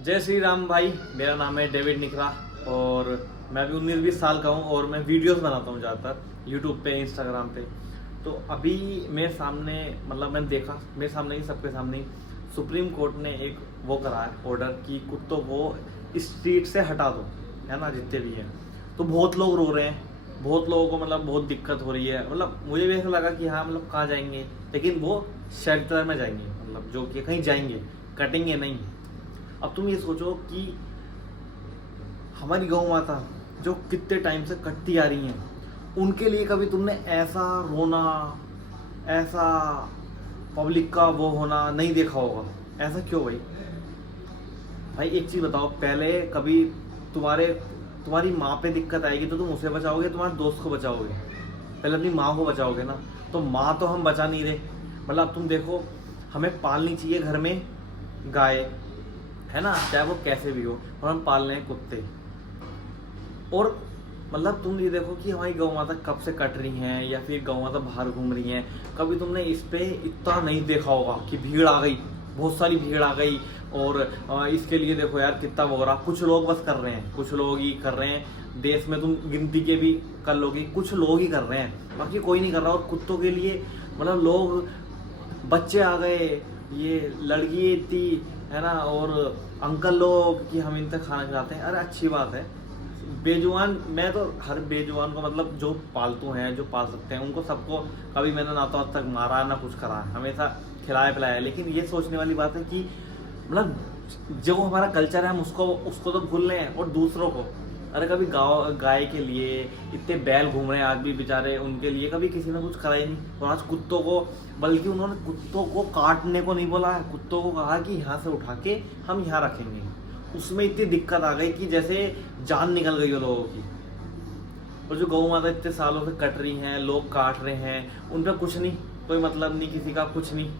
जय श्री राम भाई। मेरा नाम है डेविड निकरा और मैं भी 19-20 साल का हूँ और मैं वीडियोस बनाता हूँ ज़्यादातर यूट्यूब पे, इंस्टाग्राम पे। तो अभी मेरे सामने मतलब मैंने देखा, मेरे सामने ही, सबके सामने ही, सुप्रीम कोर्ट ने एक वो करा है ऑर्डर कि कुत्तों को स्ट्रीट से हटा दो, है ना, जितने भी हैं। तो बहुत लोग रो रहे हैं, बहुत लोगों को मतलब बहुत दिक्कत हो रही है। मतलब मुझे भी ऐसा लगा कि हाँ मतलब कहाँ जाएंगे, लेकिन वो शेल्टर में जाएंगे, मतलब जो कि कहीं जाएंगे, कटेंगे नहीं। अब तुम ये सोचो कि हमारी गौ माता जो कितने टाइम से कटती आ रही हैं, उनके लिए कभी तुमने ऐसा रोना, ऐसा पब्लिक का वो होना नहीं देखा होगा। ऐसा क्यों भाई? भाई एक चीज़ बताओ, पहले कभी तुम्हारी माँ पे दिक्कत आएगी तो तुम उसे बचाओगे, तुम्हारे दोस्त को बचाओगे? पहले अपनी माँ को बचाओगे ना। तो माँ तो हम बचा नहीं रहे। मतलब अब तुम देखो, हमें पालनी चाहिए घर में गाय, है ना, चाहे वो कैसे भी हो, और हम पाल रहे हैं कुत्ते। और मतलब तुम ये देखो कि हमारी गौ माता कब से कट रही हैं या फिर गौ माता बाहर घूम रही हैं। कभी तुमने इस पे इतना नहीं देखा होगा कि भीड़ आ गई, बहुत सारी भीड़ आ गई और इसके लिए देखो यार कितना वो हो रहा। कुछ लोग बस कर रहे हैं, कुछ लोग ही कर रहे हैं। देश में तुम गिनती के भी कर लोगे, कुछ लोग ही कर रहे हैं, बाकी कोई नहीं कर रहा। और कुत्तों के लिए मतलब लोग, बच्चे आ गए, ये लड़की थी, है ना, और अंकल लोग कि हम इन तक खाना खिलाते हैं। अरे अच्छी बात है। बेजुबान, मैं तो हर बेजुबान को, मतलब जो पालतू हैं, जो पाल सकते हैं, उनको सबको कभी मैंने ना तो आज तक मारा ना कुछ करा, हमेशा खिलाया पिलाया। लेकिन ये सोचने वाली बात है कि मतलब जो हमारा कल्चर है हम उसको उसको तो भूल रहे हैं, और दूसरों को। अरे कभी गाय के लिए इतने बैल घूम रहे हैं आज भी बेचारे, उनके लिए कभी किसी ने कुछ करा ही नहीं। और आज कुत्तों को, बल्कि उन्होंने कुत्तों को काटने को नहीं बोला है, कुत्तों को कहा कि यहाँ से उठा के हम यहाँ रखेंगे। उसमें इतनी दिक्कत आ गई कि जैसे जान निकल गई हो लोगों की। और जो गौ माता इतने सालों से कट रही हैं, लोग काट रहे हैं, उन पर कुछ नहीं, कोई मतलब नहीं किसी का, कुछ नहीं।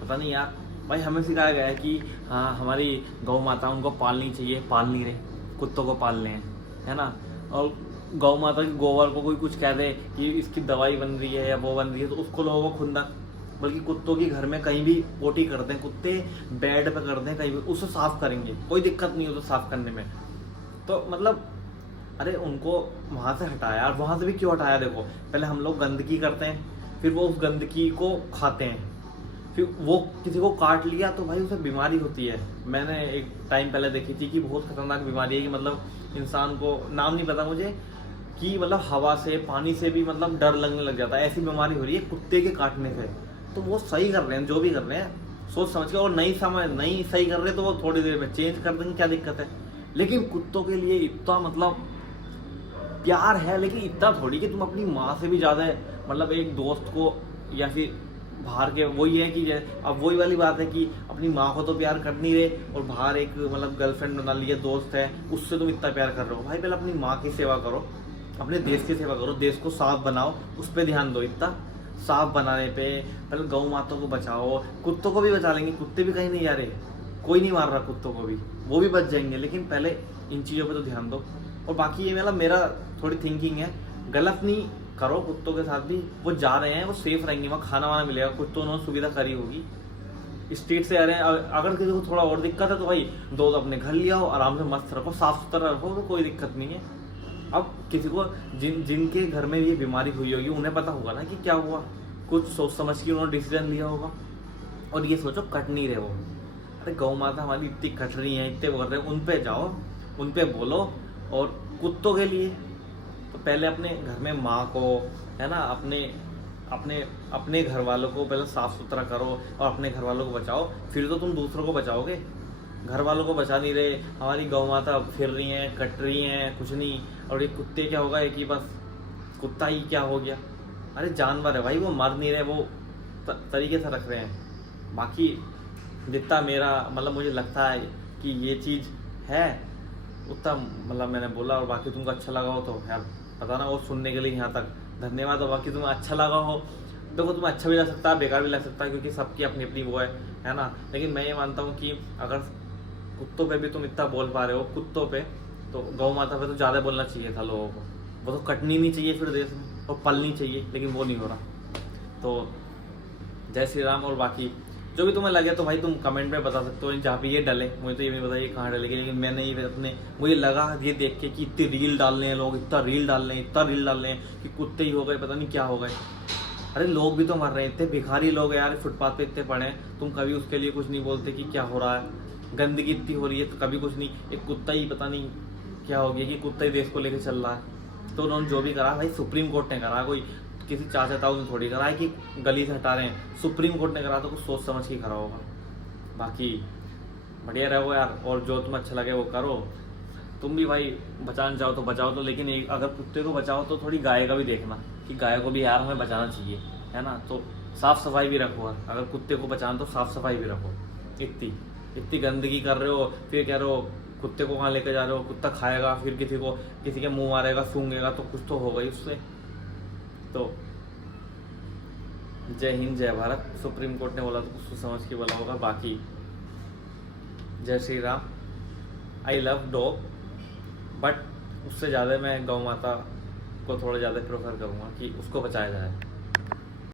पता नहीं यार। भाई हमें सिखाया गया है कि हाँ हमारी गौ माता, उनको पालनी चाहिए, पाल नहीं रहे, कुत्तों को पाल रहे हैं, है ना। और गौ माता के गोबर को कोई कुछ कह दे कि इसकी दवाई बन रही है या वो बन रही है, तो उसको लोगों को खुंदक। बल्कि कुत्तों की घर में कहीं भी पोटी कर दें, कुत्ते बेड पे कर दें कहीं भी, उसे साफ करेंगे, कोई दिक्कत नहीं उसे साफ करने में। तो मतलब अरे उनको वहाँ से हटाया। और वहाँ से भी क्यों हटाया? देखो, पहले हम लोग गंदगी करते हैं, फिर वो उस गंदगी को खाते हैं, फिर वो किसी को काट लिया तो भाई उसे बीमारी होती है। मैंने एक टाइम पहले देखी थी कि बहुत खतरनाक बीमारी है कि मतलब इंसान को, नाम नहीं पता मुझे, कि मतलब हवा से, पानी से भी मतलब डर लगने लग जाता है। ऐसी बीमारी हो रही है कुत्ते के काटने से। तो वो सही कर रहे हैं, जो भी कर रहे हैं सोच समझ के। और नहीं सही कर रहे तो वो थोड़ी देर में चेंज कर देंगे, क्या दिक्कत है। लेकिन कुत्तों के लिए इतना मतलब प्यार है, लेकिन इतना थोड़ी कि तुम अपनी माँ से भी ज़्यादा मतलब एक दोस्त को, या फिर बाहर के, वही है कि अब वही वाली बात है कि अपनी माँ को तो प्यार कर नहीं रहे और बाहर एक मतलब गर्लफ्रेंड बना लिया, दोस्त है, उससे तुम इतना प्यार कर रहे हो। भाई पहले अपनी माँ की सेवा करो, अपने देश की सेवा करो, देश को साफ बनाओ, उस पर ध्यान दो। इतना साफ बनाने पे पहले गौ माता को बचाओ। कुत्तों को भी बचा लेंगे, कुत्ते भी कहीं नहीं जा रहे, कोई नहीं मार रहा कुत्तों को भी, वो भी बच जाएंगे। लेकिन पहले इन चीज़ों पे तो ध्यान दो। और बाकी ये मतलब मेरा थोड़ी थिंकिंग है, गलत नहीं करो कुत्तों के साथ भी। वो जा रहे हैं, वो सेफ रहेंगे, वहाँ खाना वाना मिलेगा, कुछ तो उन्होंने सुविधा करी होगी। स्ट्रीट से आ रहे हैं, अगर किसी को थोड़ा और दिक्कत है तो भाई दो अपने घर ले आओ, आराम से मस्त रखो, साफ सुथरा रखो, तो कोई दिक्कत नहीं है। अब किसी को जिनके घर में ये बीमारी हुई होगी उन्हें पता होगा ना कि क्या हुआ, कुछ सोच समझ के उन्होंने डिसीजन लिया होगा। और ये सोचो कट नहीं रहे वो। अरे गौ माता हमारी इतनी कट रही है, इतने बोल रहे हैं, उन पे जाओ, उन पे बोलो। और कुत्तों के लिए तो पहले अपने घर में माँ को, है ना, अपने अपने अपने घर वालों को पहले साफ सुथरा करो और अपने घर वालों को बचाओ, फिर तो तुम दूसरों को बचाओगे। घर वालों को बचा नहीं रहे, हमारी गौ माता फिर रही हैं, कट रही हैं, कुछ नहीं। और ये कुत्ते क्या होगा, एक ही बस कुत्ता ही क्या हो गया। अरे जानवर है भाई, वो मर नहीं रहे, वो तरीके से रख रहे हैं। बाकी जितना मेरा मतलब मुझे लगता है कि ये चीज़ है उतना मतलब मैंने बोला। और बाकी तुमको अच्छा लगा हो तो यार बताना, वो सुनने के लिए यहाँ तक धन्यवाद। और बाकी तुम्हें अच्छा लगा हो, देखो तुम्हें अच्छा भी लग सकता है, बेकार भी लग सकता है, क्योंकि सबकी अपनी अपनी वो है ना। लेकिन मैं ये मानता हूँ कि अगर कुत्तों पे भी तुम इतना बोल पा रहे हो, कुत्तों पे तो गौ माता पे तो ज़्यादा बोलना चाहिए था लोगों को। वो तो कटनी नहीं चाहिए फिर देश में, और पलनी चाहिए, लेकिन वो नहीं हो रहा। तो जय श्री राम। और बाकी जो भी तुम्हें लगे तो भाई तुम कमेंट में बता सकते हो जहाँ पे ये डले। मुझे तो ये नहीं पता ये कहाँ डलेगी, लेकिन मैंने ये अपने मुझे लगा ये देख के कि इतनी रील डाल रहे हैं लोग, इतना रील डाल रहे हैं कि कुत्ते ही हो गए, पता नहीं क्या हो गए। अरे लोग भी तो मर रहे हैं, इतने भिखारी लोग यार फुटपाथ पे इतने पड़े हैं, तुम कभी उसके लिए कुछ नहीं बोलते कि क्या हो रहा है, गंदगी इतनी हो रही है तो कभी कुछ नहीं। एक कुत्ता ही पता नहीं क्या हो गया कि कुत्ता ही देश को लेकर चल रहा है। तो उन्होंने जो भी करा भाई सुप्रीम कोर्ट ने करा, कोई किसी चाचा ताऊ ने थोड़ी करा है कि गली से हटा रहे हैं, सुप्रीम कोर्ट ने करा तो कुछ सोच समझ के करा होगा। बाकी बढ़िया रहो यार, और जो तुम्हें अच्छा लगे वो करो। तुम भी भाई बचाना चाहो तो बचाओ तो, लेकिन एक अगर कुत्ते को बचाओ तो थोड़ी गाय का भी देखना कि गाय को भी यार हमें बचाना चाहिए, है ना। तो साफ़ सफाई भी रखो, अगर कुत्ते को बचाना तो साफ़ सफाई भी रखो। इतनी गंदगी कर रहे हो, फिर कह रहे हो कुत्ते को कहाँ लेकर जा रहे हो, कुत्ता खाएगा फिर किसी के मुंह मारेगा, सूंघेगा तो कुछ तो होगा ही उससे। तो जय हिंद जय भारत। सुप्रीम कोर्ट ने बोला तो कुछ तो समझ के बोला होगा। बाकी जय Shri Ram. I love dog, but उससे ज़्यादा मैं गौ माता को थोड़ा ज़्यादा प्रेफर करूँगा कि उसको बचाया जाए।